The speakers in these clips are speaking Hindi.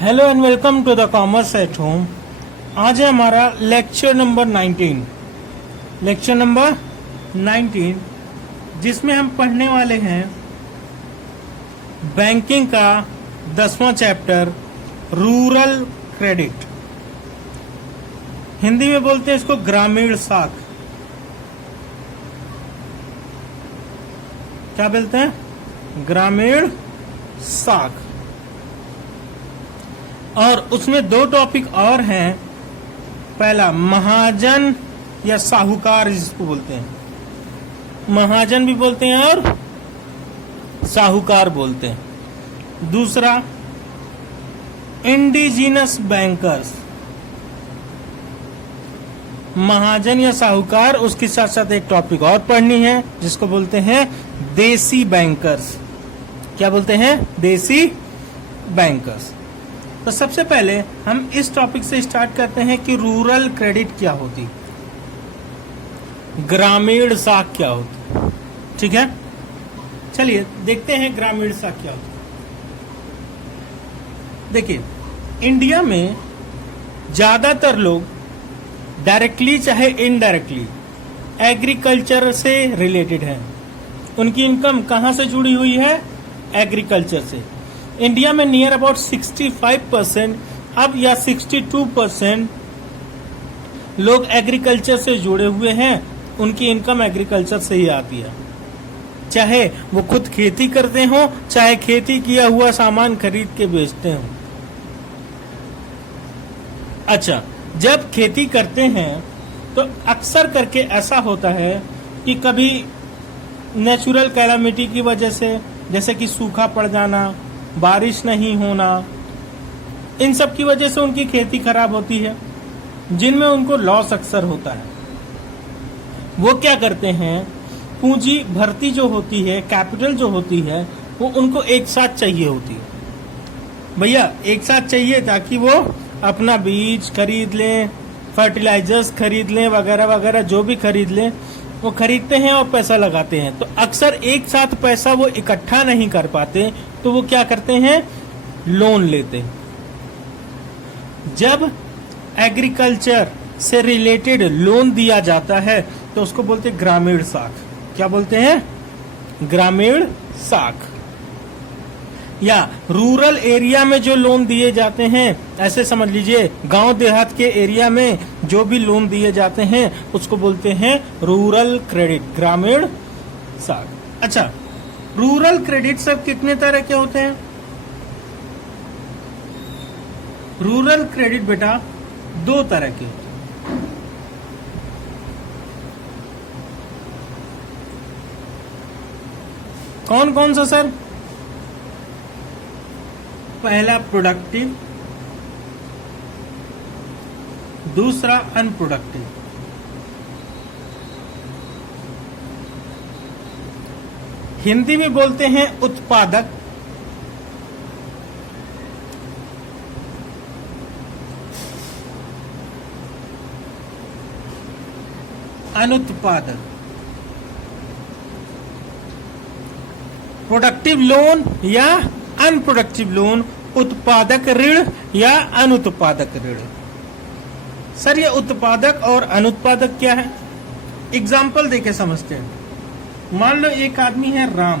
Hello and welcome to the commerce at home. आज है हमारा लेक्चर नंबर 19, जिसमें हम पढ़ने वाले हैं बैंकिंग का 10वां चैप्टर रूरल क्रेडिट। हिंदी में बोलते हैं इसको ग्रामीण साख। क्या बोलते हैं? ग्रामीण साख। और उसमें दो टॉपिक और हैं। पहला महाजन या साहूकार, जिसको बोलते हैं महाजन भी बोलते हैं और साहूकार बोलते हैं। दूसरा इंडिजिनस बैंकर्स। महाजन या साहूकार, उसके साथ साथ एक टॉपिक और पढ़नी है जिसको बोलते हैं देसी बैंकर्स। क्या बोलते हैं? देसी बैंकर्स। तो सबसे पहले हम इस टॉपिक से स्टार्ट करते हैं कि रूरल क्रेडिट क्या होती, ग्रामीण साख क्या होती। ठीक है, चलिए देखते हैं ग्रामीण साख क्या होती। देखिए, इंडिया में ज्यादातर लोग डायरेक्टली चाहे इनडायरेक्टली एग्रीकल्चर से रिलेटेड हैं। उनकी इनकम कहां से जुड़ी हुई है? एग्रीकल्चर से। इंडिया में नियर अबाउट 65% अब या 62% लोग एग्रीकल्चर से जुड़े हुए हैं। उनकी इनकम एग्रीकल्चर से ही आती है, चाहे वो खुद खेती करते हो, चाहे खेती किया हुआ सामान खरीद के बेचते हो। अच्छा, जब खेती करते हैं तो अक्सर करके ऐसा होता है कि कभी नेचुरल कैलामिटी की वजह से, जैसे कि सूखा पड़ जाना, बारिश नहीं होना, इन सब की वजह से उनकी खेती खराब होती है, जिनमें उनको लॉस अक्सर होता है। वो क्या करते हैं, पूंजी भर्ती जो होती है, कैपिटल जो होती है, वो उनको एक साथ चाहिए होती है। भैया एक साथ चाहिए ताकि वो अपना बीज खरीद लें, फर्टिलाइजर्स खरीद लें, वगैरह वगैरह जो भी खरीद लें, वो खरीदते हैं और पैसा लगाते हैं। तो अक्सर एक साथ पैसा वो इकट्ठा नहीं कर पाते, तो वो क्या करते हैं? लोन लेते हैं। जब एग्रीकल्चर से रिलेटेड लोन दिया जाता है तो उसको बोलते हैं ग्रामीण साख। क्या बोलते हैं? ग्रामीण साख। या रूरल एरिया में जो लोन दिए जाते हैं, ऐसे समझ लीजिए गांव देहात के एरिया में जो भी लोन दिए जाते हैं उसको बोलते हैं रूरल क्रेडिट, ग्रामीण साख। अच्छा, रूरल क्रेडिट सब कितने तरह के होते हैं? रूरल क्रेडिट बेटा दो तरह के होते हैं। कौन कौन सा सर? पहला प्रोडक्टिव, दूसरा अनप्रोडक्टिव। हिंदी में बोलते हैं उत्पादक, अनुत्पादक। प्रोडक्टिव लोन या अनप्रोडक्टिव लोन, उत्पादक ऋण या अनुत्पादक ऋण। सर ये उत्पादक और अनुत्पादक क्या है? एग्जाम्पल देके समझते हैं। मान लो एक आदमी है राम।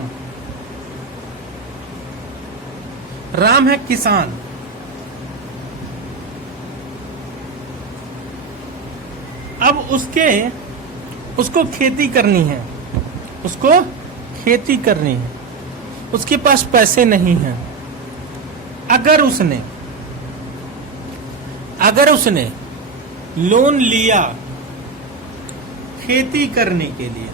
राम है किसान। अब उसको खेती करनी है, उसके पास पैसे नहीं हैं। अगर उसने लोन लिया खेती करने के लिए,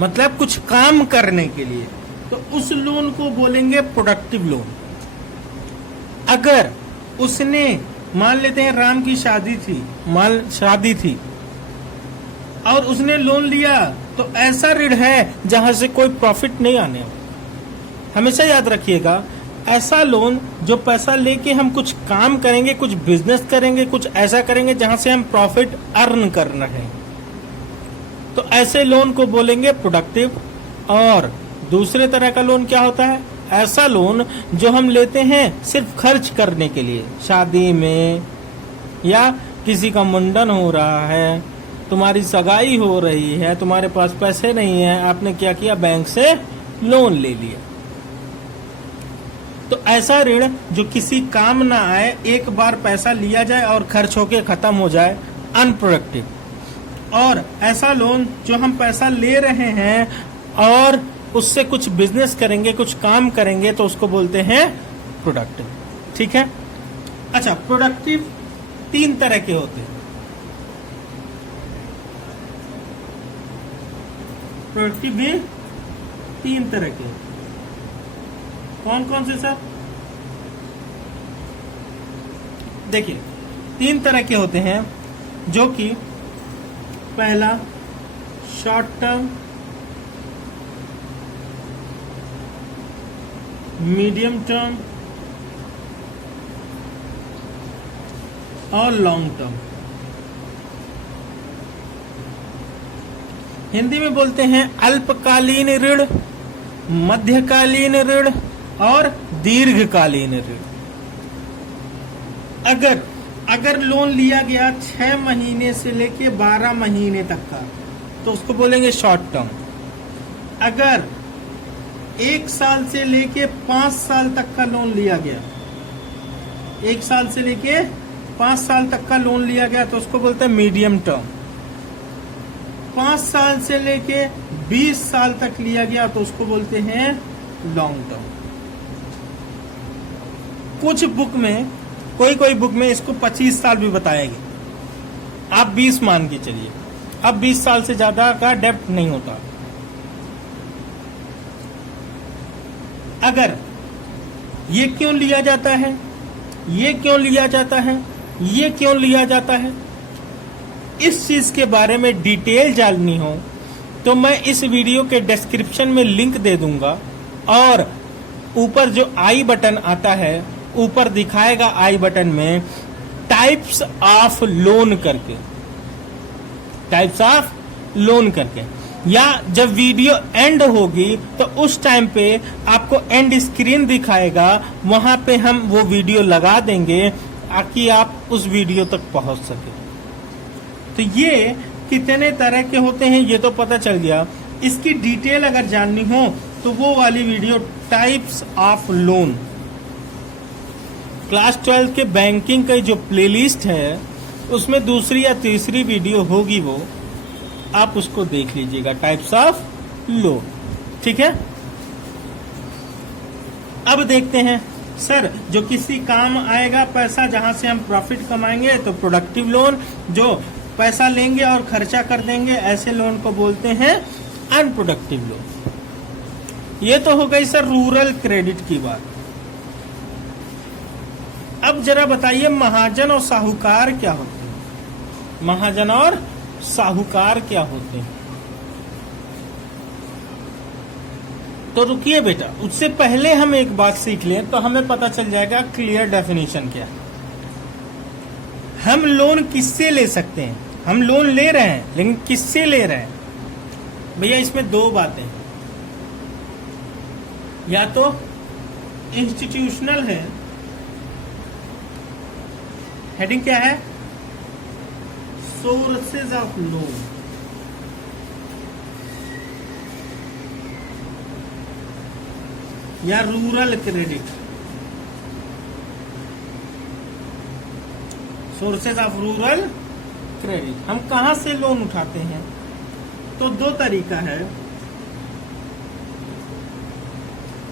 मतलब कुछ काम करने के लिए, तो उस लोन को बोलेंगे प्रोडक्टिव लोन। अगर उसने, मान लेते हैं राम की शादी थी और उसने लोन लिया, तो ऐसा ऋण है जहां से कोई प्रॉफिट नहीं आने वाला। हमेशा याद रखिएगा, ऐसा लोन जो पैसा लेके हम कुछ काम करेंगे, कुछ बिजनेस करेंगे, कुछ ऐसा करेंगे जहां से हम प्रॉफिट अर्न कर रहे हैं, तो ऐसे लोन को बोलेंगे प्रोडक्टिव। और दूसरे तरह का लोन क्या होता है? ऐसा लोन जो हम लेते हैं सिर्फ खर्च करने के लिए, शादी में या किसी का मुंडन हो रहा है, तुम्हारी सगाई हो रही है, तुम्हारे पास पैसे नहीं है, आपने क्या किया, बैंक से लोन ले लिया। तो ऐसा ऋण जो किसी काम ना आए, एक बार पैसा लिया जाए और खर्च होके खत्म हो जाए, अनप्रोडक्टिव। और ऐसा लोन जो हम पैसा ले रहे हैं और उससे कुछ बिजनेस करेंगे, कुछ काम करेंगे, तो उसको बोलते हैं प्रोडक्टिव। ठीक है। अच्छा, प्रोडक्टिव 3 तरह के होते हैं। प्रोडक्टिव भी 3 तरह के। कौन कौन से सर? देखिए, 3 तरह के होते हैं, जो कि पहला शॉर्ट टर्म, मीडियम टर्म और लॉन्ग टर्म। हिंदी में बोलते हैं अल्पकालीन ऋण, मध्यकालीन ऋण और दीर्घकालीन ऋण। अगर लोन लिया गया 6 महीने से लेके 12 महीने तक का, तो उसको बोलेंगे शॉर्ट टर्म। अगर 1 साल से लेके 5 साल तक का लोन लिया गया, 1 साल से लेके 5 साल तक का लोन लिया गया, तो उसको बोलते हैं मीडियम टर्म। 5 साल से लेके 20 साल तक लिया गया, तो उसको बोलते हैं लॉन्ग टर्म। कुछ बुक में, कोई बुक में इसको 25 साल भी बताएगी, आप 20 मान के चलिए। अब 20 साल से ज्यादा का डेब्ट नहीं होता। अगर ये क्यों लिया जाता है, ये क्यों लिया जाता है, ये क्यों लिया जाता है, इस चीज के बारे में डिटेल जाननी हो तो मैं इस वीडियो के डिस्क्रिप्शन में लिंक दे दूंगा, और ऊपर जो आई बटन आता है, ऊपर दिखाएगा आई बटन में टाइप्स ऑफ लोन करके, टाइप्स ऑफ लोन करके, या जब वीडियो एंड होगी तो उस टाइम पे आपको एंड स्क्रीन दिखाएगा, वहां पे हम वो वीडियो लगा देंगे ताकि आप उस वीडियो तक पहुंच सके। तो ये कितने तरह के होते हैं ये तो पता चल गया। इसकी डिटेल अगर जाननी हो तो वो वाली video types of loan, class 12 के बैंकिंग का जो प्लेलिस्ट है उसमें दूसरी या तीसरी वीडियो होगी, वो आप उसको देख लीजिएगा, टाइप्स ऑफ लोन। ठीक है। अब देखते हैं सर, जो किसी काम आएगा पैसा, जहां से हम प्रॉफिट कमाएंगे, तो प्रोडक्टिव लोन। जो पैसा लेंगे और खर्चा कर देंगे, ऐसे लोन को बोलते हैं अनप्रोडक्टिव लोन। ये तो हो गई सर रूरल क्रेडिट की बात। अब जरा बताइए महाजन और साहूकार क्या होते हैं? महाजन और साहूकार क्या होते हैं? तो रुकिए बेटा, उससे पहले हम एक बात सीख लें तो हमें पता चल जाएगा क्लियर डेफिनेशन क्या है। हम लोन किससे ले सकते हैं? हम लोन ले रहे हैं, लेकिन किससे ले रहे हैं? भैया इसमें 2 बातें, या तो इंस्टीट्यूशनल है, हेडिंग क्या है, सोर्सेज ऑफ लोन, या rural credit, sources of rural credit. हम कहां से लोन उठाते हैं? तो 2 तरीका है।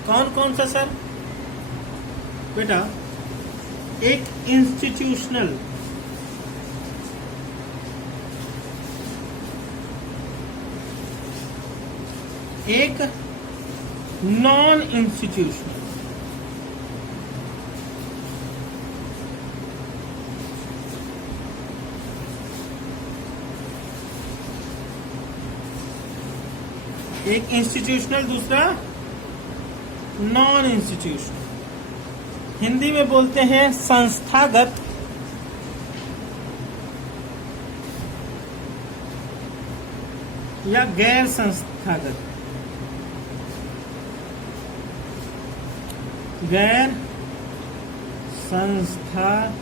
कौन कौन सा सर? बेटा, एक इंस्टीट्यूशनल, एक नॉन इंस्टीट्यूशनल। एक इंस्टीट्यूशनल, दूसरा नॉन इंस्टीट्यूशनल। हिंदी में बोलते हैं संस्थागत या गैर संस्थागत। गैर संस्थागत,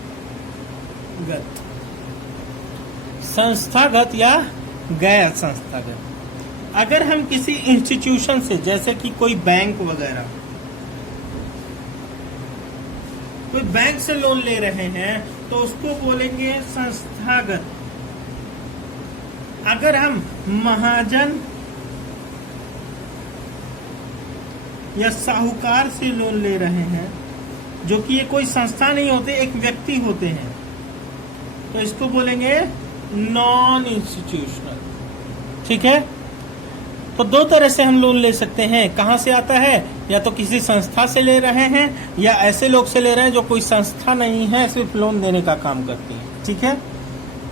संस्थागत या गैर संस्थागत। अगर हम किसी इंस्टीट्यूशन से, जैसे कि कोई बैंक वगैरह, कोई बैंक से लोन ले रहे हैं तो उसको बोलेंगे संस्थागत। अगर हम महाजन या साहूकार से लोन ले रहे हैं, जो कि ये कोई संस्था नहीं होते, एक व्यक्ति होते हैं, तो इसको बोलेंगे नॉन इंस्टीट्यूशनल। ठीक है, तो दो तरह से हम लोन ले सकते हैं। कहां से आता है? या तो किसी संस्था से ले रहे हैं या ऐसे लोग से ले रहे हैं जो कोई संस्था नहीं है, सिर्फ लोन देने का काम करती है। ठीक है,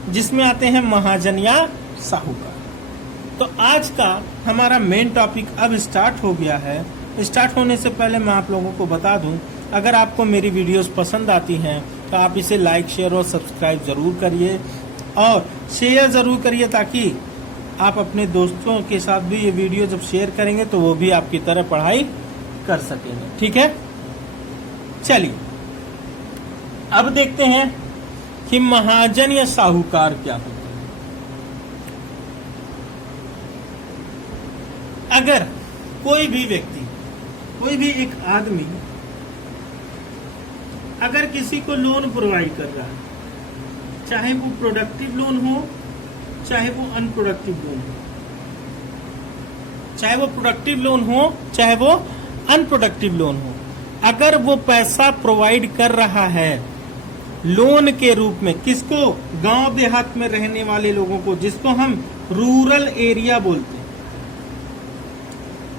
जिसमें आते हैं महाजन या साहूकार। तो आज का हमारा मेन टॉपिक अब स्टार्ट हो गया है। स्टार्ट होने से पहले मैं आप लोगों को बता दूं, अगर आपको मेरी वीडियोस पसंद आती हैं तो आप इसे लाइक, शेयर और सब्सक्राइब जरूर करिए, और शेयर जरूर करिए ताकि आप अपने दोस्तों के साथ भी ये वीडियो जब शेयर करेंगे तो वो भी आपकी तरह पढ़ाई कर सकेंगे। ठीक है, चलिए अब देखते हैं कि महाजन या साहूकार क्या होता है। अगर कोई भी व्यक्ति, कोई भी एक आदमी अगर किसी को लोन प्रोवाइड कर रहा है, चाहे वो प्रोडक्टिव लोन हो, चाहे वो अनप्रोडक्टिव लोन हो, चाहे वो प्रोडक्टिव लोन हो, चाहे वो अनप्रोडक्टिव लोन हो, अगर वो पैसा प्रोवाइड कर रहा है लोन के रूप में, किसको? गांव देहात में रहने वाले लोगों को, जिसको हम रूरल एरिया बोलते हैं।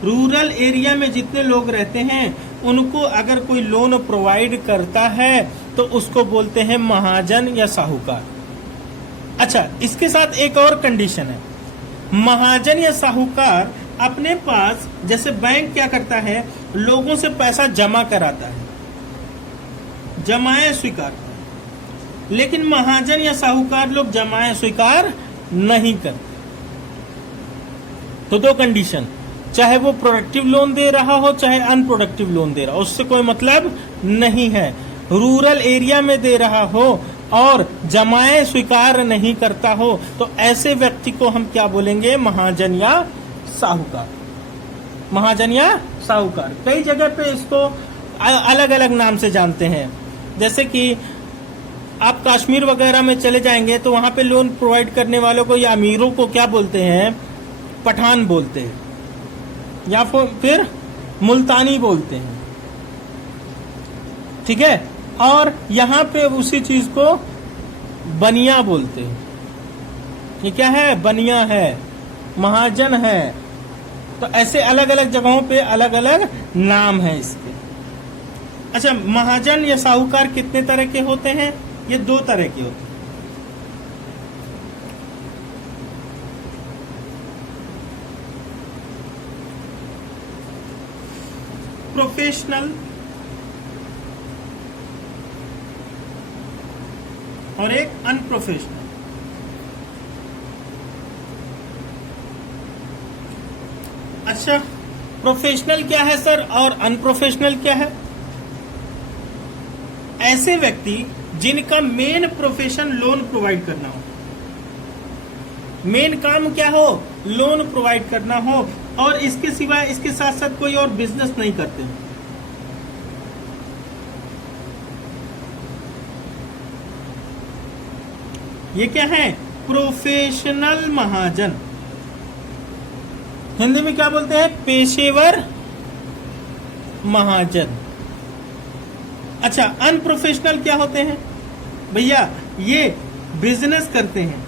रूरल एरिया में जितने लोग रहते हैं उनको अगर कोई लोन प्रोवाइड करता है तो उसको बोलते हैं महाजन या साहूकार। अच्छा, इसके साथ एक और कंडीशन है। महाजन या साहूकार अपने पास, जैसे बैंक क्या करता है, लोगों से पैसा जमा कराता है, जमाएं स्वीकारता है, लेकिन महाजन या साहूकार लोग जमाएं स्वीकार नहीं करते। तो दो कंडीशन, चाहे वो प्रोडक्टिव लोन दे रहा हो चाहे अनप्रोडक्टिव लोन दे रहा हो, उससे कोई मतलब नहीं है। रूरल एरिया में दे रहा हो और जमाएं स्वीकार नहीं करता हो तो ऐसे व्यक्ति को हम क्या बोलेंगे? महाजन या साहूकार। महाजन या साहूकार। कई जगह पे इसको अलग अलग नाम से जानते हैं। जैसे कि आप कश्मीर वगैरह में चले जाएंगे तो वहां पे लोन प्रोवाइड करने वालों को या अमीरों को क्या बोलते हैं? पठान बोलते हैं, या फिर मुल्तानी बोलते हैं। ठीक है, और यहाँ पे उसी चीज को बनिया बोलते हैं। ये क्या है? बनिया है, महाजन है। तो ऐसे अलग अलग जगहों पे अलग अलग नाम है इसके। अच्छा, महाजन या साहूकार कितने तरह के होते हैं? ये दो तरह के होते हैं। प्रोफेशनल और एक अनप्रोफेशनल। अच्छा, प्रोफेशनल क्या है सर और अनप्रोफेशनल क्या है? ऐसे व्यक्ति जिनका मेन प्रोफेशन लोन प्रोवाइड करना हो, मेन काम क्या हो? लोन प्रोवाइड करना हो, और इसके सिवाय इसके साथ साथ कोई और बिजनेस नहीं करते। ये क्या है? प्रोफेशनल महाजन। हिंदी में क्या बोलते हैं? पेशेवर महाजन। अच्छा, अनप्रोफेशनल क्या होते हैं? भैया ये बिजनेस करते हैं,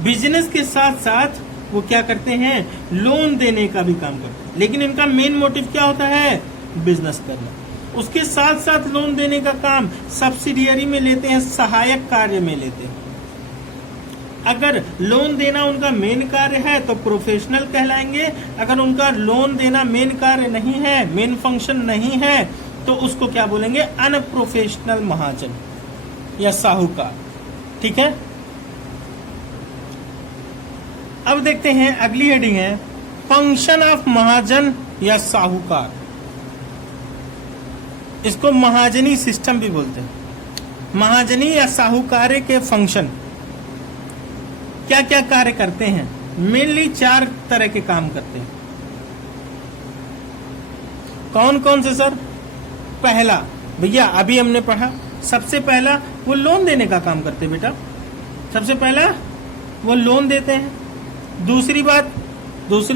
बिजनेस के साथ साथ वो क्या करते हैं? लोन देने का भी काम करते हैं, लेकिन इनका मेन मोटिव क्या होता है? बिजनेस करना। उसके साथ साथ लोन देने का काम सब्सिडियरी में लेते हैं, सहायक कार्य में लेते हैं। अगर लोन देना उनका मेन कार्य है तो प्रोफेशनल कहलाएंगे। अगर उनका लोन देना मेन कार्य नहीं है, मेन फंक्शन नहीं है, तो उसको क्या बोलेंगे? अनप्रोफेशनल महाजन या साहूकार। ठीक है, अब देखते हैं अगली हेडिंग है फंक्शन ऑफ महाजन या साहूकार। इसको महाजनी सिस्टम भी बोलते हैं। महाजनी या साहूकार के फंक्शन क्या क्या कार्य करते हैं? मेनली 4 तरह के काम करते हैं। कौन कौन से सर? पहला भैया अभी हमने पढ़ा, सबसे पहला वो लोन देने का काम करते हैं बेटा। सबसे पहला वो लोन देते हैं। दूसरी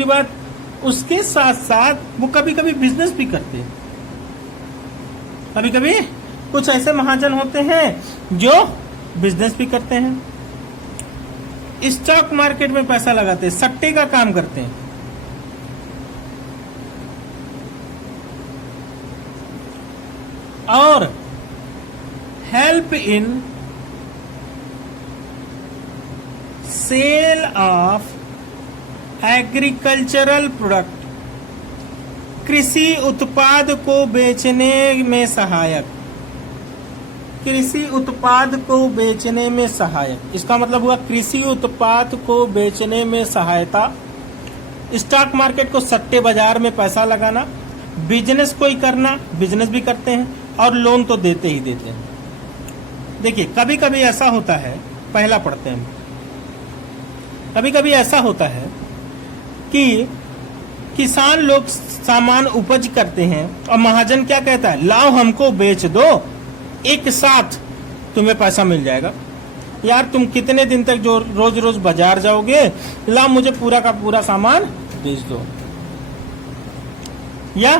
बात उसके साथ साथ वो कभी कभी बिजनेस भी करते हैं। कभी कभी कुछ ऐसे महाजन होते हैं जो बिजनेस भी करते हैं, स्टॉक मार्केट में पैसा लगाते हैं, सट्टे का काम करते हैं। और help in sale of agricultural product, कृषि उत्पाद को बेचने में सहायक। कृषि उत्पाद को बेचने में सहायक, इसका मतलब हुआ कृषि उत्पाद को बेचने में सहायता। स्टॉक मार्केट को सट्टे बाजार में पैसा लगाना, बिजनेस कोई करना, बिजनेस भी करते हैं, और लोन तो देते ही देते हैं। देखिए कभी कभी ऐसा होता है, पहला पढ़ते हैं, कभी कभी ऐसा होता है कि किसान लोग सामान उपज करते हैं और महाजन क्या कहता है, लाओ हमको बेच दो, एक साथ तुम्हें पैसा मिल जाएगा। यार तुम कितने दिन तक जो रोज रोज बाजार जाओगे, लाओ मुझे पूरा का पूरा सामान बेच दो। या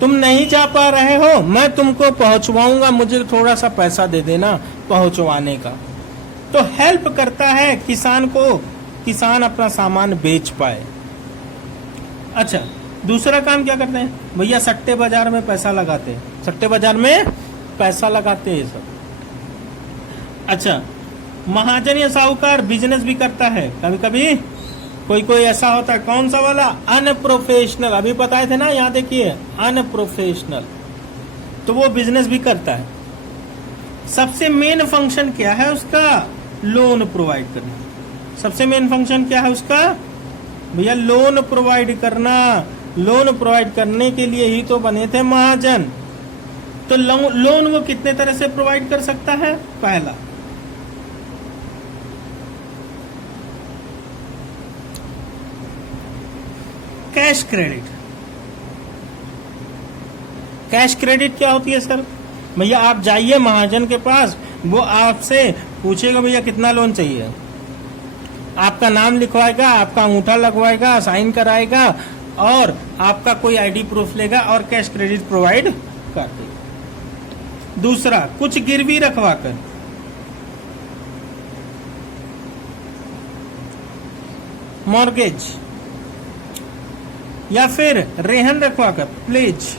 तुम नहीं जा पा रहे हो, मैं तुमको पहुंचवाऊंगा, मुझे थोड़ा सा पैसा दे देना पहुंचवाने का। तो हेल्प करता है किसान को, किसान अपना सामान बेच पाए। अच्छा, दूसरा काम क्या करते हैं भैया? सट्टे बाजार में पैसा लगाते हैं, सट्टे बाजार में पैसा लगाते हैं सब। अच्छा, महाजन या साहूकार बिजनेस भी करता है। कभी कभी कोई कोई ऐसा होता है, कौन सा वाला? अनप्रोफेशनल, अभी बताए थे ना, यहाँ देखिए अनप्रोफेशनल, तो वो बिजनेस भी करता है। सबसे मेन फंक्शन क्या है उसका? लोन प्रोवाइड करना। सबसे मेन फंक्शन क्या है उसका भैया? लोन प्रोवाइड करना। लोन प्रोवाइड करने के लिए ही तो बने थे महाजन। तो लोन वो कितने तरह से प्रोवाइड कर सकता है? पहला, कैश क्रेडिट। कैश क्रेडिट क्या होती है सर? भैया आप जाइए महाजन के पास, वो आपसे पूछेगा भैया कितना लोन चाहिए, आपका नाम लिखवाएगा, आपका अंगूठा लगवाएगा, साइन कराएगा, और आपका कोई आईडी प्रूफ लेगा और कैश क्रेडिट प्रोवाइड कर देगा। दूसरा, कुछ गिरवी रखवाकर, मॉर्गेज, या फिर रेहन रखवाकर, प्लेज।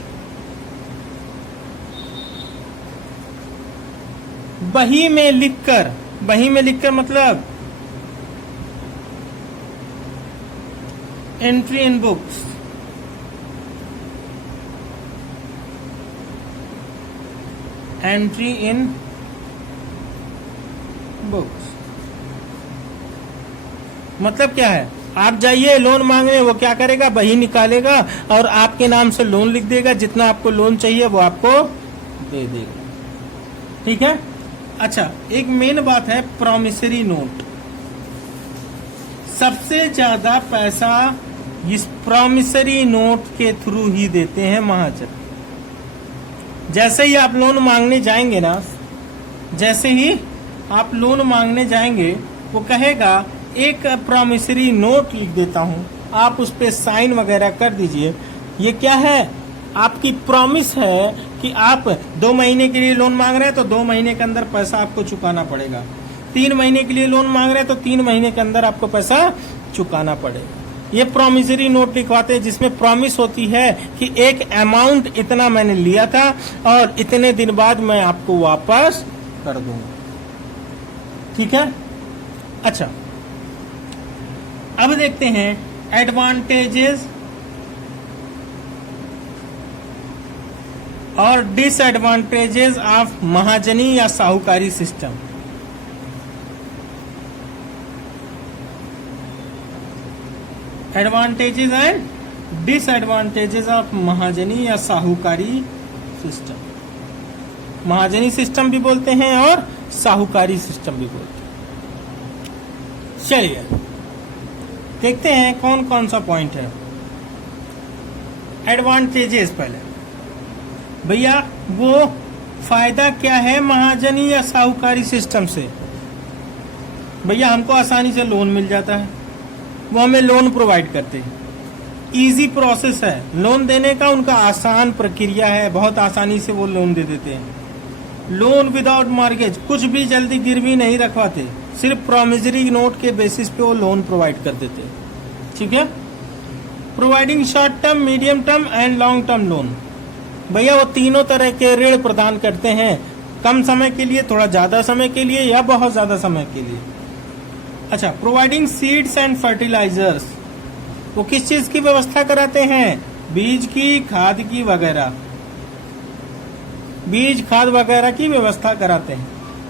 बही में लिखकर, बही में लिखकर मतलब entry in books, entry in books मतलब क्या है? आप जाइए लोन मांगने, वो क्या करेगा? बही निकालेगा और आपके नाम से लोन लिख देगा, जितना आपको लोन चाहिए वो आपको दे देगा। ठीक है। अच्छा, एक मेन बात है प्रॉमिसरी नोट। सबसे ज्यादा पैसा इस प्रॉमिसरी नोट के थ्रू ही देते हैं महाजन। जैसे ही आप लोन मांगने जाएंगे ना, जैसे ही आप लोन मांगने जाएंगे, वो कहेगा एक प्रॉमिसरी नोट लिख देता हूं, आप उस पे साइन वगैरह कर दीजिए। ये क्या है? आपकी प्रॉमिस है कि आप 2 महीने के लिए लोन मांग रहे हैं तो 2 महीने के अंदर पैसा आपको चुकाना पड़ेगा। 3 महीने के लिए लोन मांग रहे हैं तो 3 महीने के अंदर आपको पैसा चुकाना पड़ेगा। ये प्रॉमिसरी नोट लिखवाते हैं, जिसमें प्रॉमिस होती है कि एक अमाउंट इतना मैंने लिया था और इतने दिन बाद मैं आपको वापस कर दूंगा। ठीक है। अच्छा, अब देखते हैं एडवांटेजेस और डिसएडवांटेजेस ऑफ महाजनी या sahukari system. Advantages and disadvantages of mahajani या साहूकारी सिस्टम। महाजनी सिस्टम भी बोलते हैं और साहूकारी सिस्टम भी बोलते हैं। चलिए देखते हैं कौन कौन सा पॉइंट है। एडवांटेजेस पहले, भैया वो फायदा क्या है महाजनी या साहूकारी सिस्टम से। भैया हमको आसानी से लोन मिल जाता है, वो हमें लोन प्रोवाइड करते हैं, इजी प्रोसेस है लोन देने का, उनका आसान प्रक्रिया है, बहुत आसानी से वो लोन दे देते हैं। लोन विदाउट मॉर्गेज, कुछ भी जल्दी गिरवी नहीं रखवाते, सिर्फ प्रोमिसरी नोट के बेसिस पे वो लोन प्रोवाइड कर देते हैं। ठीक है। Providing short term, medium term and long term loan, भैया वो तीनों तरह के ऋण प्रदान करते हैं, कम समय के लिए, थोड़ा ज्यादा समय के लिए या बहुत ज्यादा समय के लिए। अच्छा, प्रोवाइडिंग सीड्स एंड फर्टिलाइजर्स, वो किस चीज की व्यवस्था कराते हैं, बीज की, खाद की वगैरह, बीज खाद वगैरह की व्यवस्था कराते हैं।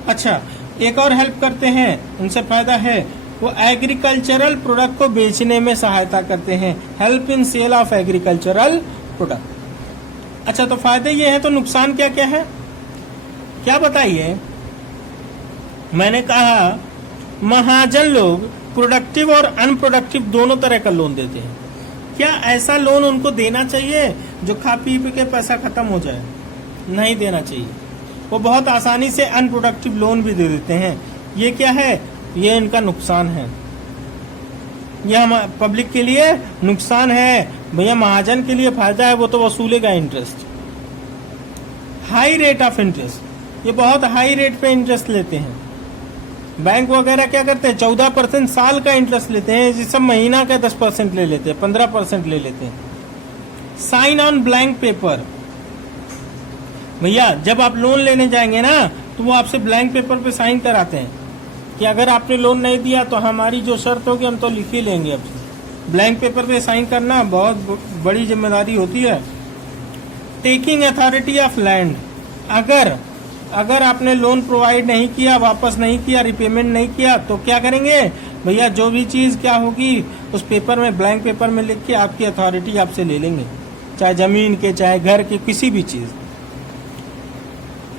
अच्छा, एक और हेल्प करते हैं, उनसे फायदा है, वो एग्रीकल्चरल प्रोडक्ट को बेचने में सहायता करते हैं, help in sale of agricultural product. अच्छा, तो फायदे ये हैं, तो नुकसान क्या क्या है, क्या बताइए। मैंने कहा महाजन लोग प्रोडक्टिव और अनप्रोडक्टिव दोनों तरह का लोन देते हैं। क्या ऐसा लोन उनको देना चाहिए जो खा पी के पैसा खत्म हो जाए? नहीं देना चाहिए। वो बहुत आसानी से अनप्रोडक्टिव लोन भी दे देते हैं। ये क्या है, ये इनका नुकसान है, ये हम पब्लिक के लिए नुकसान है। भैया महाजन के लिए फायदा है, वो तो वसूलेगा interest, high rate of interest, ये बहुत हाई रेट पे इंटरेस्ट लेते हैं। बैंक वगैरह क्या करते हैं, 14% साल का इंटरेस्ट लेते हैं, जिस सब महीना का 10% ले लेते हैं, 15% ले लेते हैं। साइन ऑन ब्लैंक पेपर, भैया जब आप लोन लेने जाएंगे ना तो वो आपसे ब्लैंक पेपर पे साइन कराते हैं कि अगर आपने लोन नहीं दिया तो हमारी जो शर्त होगी हम तो लिख ही लेंगे। अब ब्लैंक पेपर पे साइन करना बहुत बड़ी जिम्मेदारी होती है। टेकिंग अथॉरिटी ऑफ लैंड, अगर आपने लोन प्रोवाइड नहीं किया, वापस नहीं किया, रिपेमेंट नहीं किया तो क्या करेंगे भैया, जो भी चीज क्या होगी उस पेपर में, ब्लैंक पेपर में लिख के आपकी अथॉरिटी आपसे ले लेंगे, चाहे जमीन के, चाहे घर के, किसी भी चीज।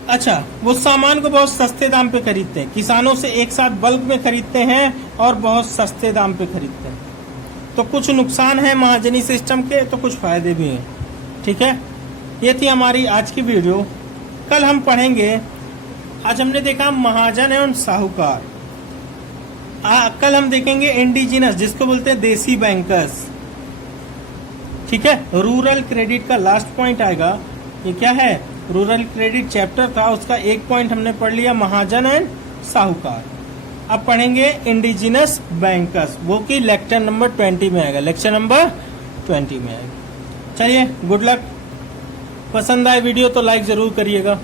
अच्छा, वो सामान को बहुत सस्ते दाम पे खरीदते हैं, किसानों से एक साथ बल्क में खरीदते हैं और बहुत सस्ते दाम पे खरीदते हैं। तो कुछ नुकसान है महाजनी सिस्टम के, तो कुछ फायदे भी हैं। ठीक है, ये थी हमारी आज की वीडियो। कल हम पढ़ेंगे, आज हमने देखा महाजन एवं साहूकार, कल हम देखेंगे इंडिजिनस, जिसको बोलते हैं देसी बैंकर्स। ठीक है, रूरल क्रेडिट का लास्ट पॉइंट आएगा। ये क्या है, रूरल क्रेडिट चैप्टर था, उसका एक पॉइंट हमने पढ़ लिया, महाजन एंड साहूकार। अब पढ़ेंगे इंडिजिनस बैंकर्स, वो की लेक्चर नंबर 20 में आएगा, लेक्चर नंबर 20 में आएगा। चलिए, गुड लक। पसंद आए वीडियो तो लाइक जरूर करिएगा।